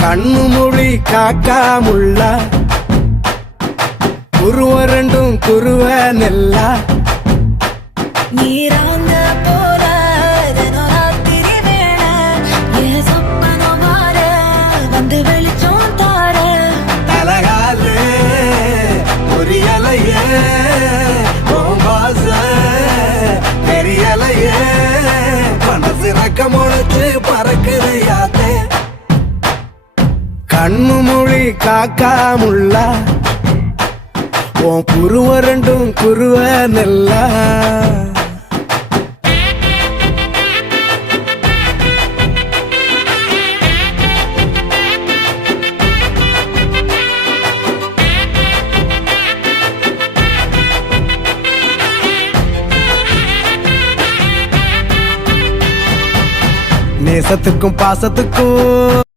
கண்ணு மொழி காக்காமுள்ள குருவ ரெண்டும் குருவ நெல்லா நீராங்க போல ராத்திரி வேள என் சொப்பனோ மாற வந்து வெளிச்சம் தார அழகாலே புரியலையே பாச தெரியலையே மனசு ரக்க முளைச்சு பறக்குதையாத்தே கண்ணு மொழி காக்காமுள்ள உன் குருவ ரெண்டும் குருவ நெல்லா நேசத்துக்கும் பாசத்துக்கும்